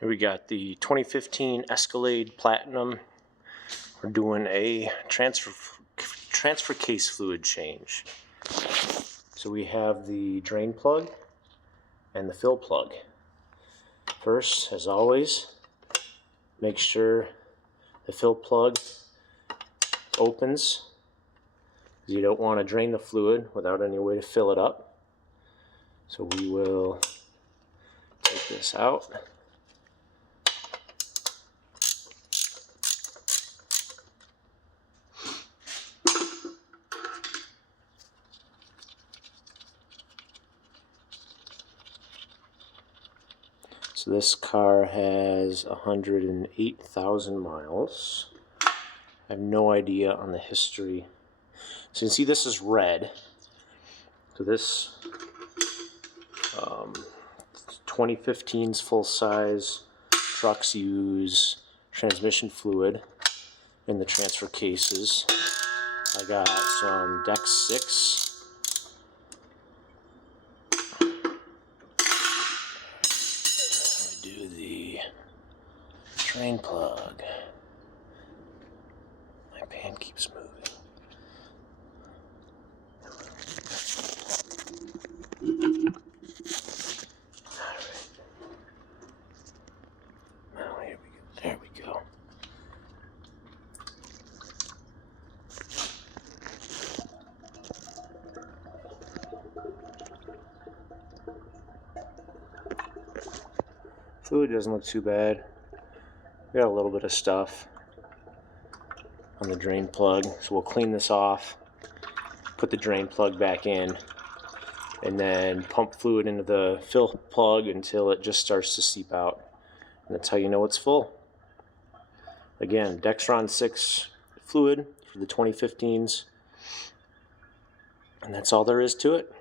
Here we got the 2015 Escalade Platinum. We're doing a transfer case fluid change. So we have the drain plug and the fill plug. First, as always, make sure the fill plug opens. You don't want to drain the fluid without any way to fill it up. So we will take this out. So this car has 108,000 miles. I have no idea on the history. So you can see this is red. So this 2015's full-size trucks use transmission fluid in the transfer cases. I got some Dex VI. Do the drain plug. My pan keeps moving. Alright. Now here we go. There we go. Fluid doesn't look too bad. We got a little bit of stuff on the drain plug, so we'll clean this off, put the drain plug back in, and then pump fluid into the fill plug until it just starts to seep out. And that's how you know it's full. Again, Dexron VI fluid for the 2015s, and that's all there is to it.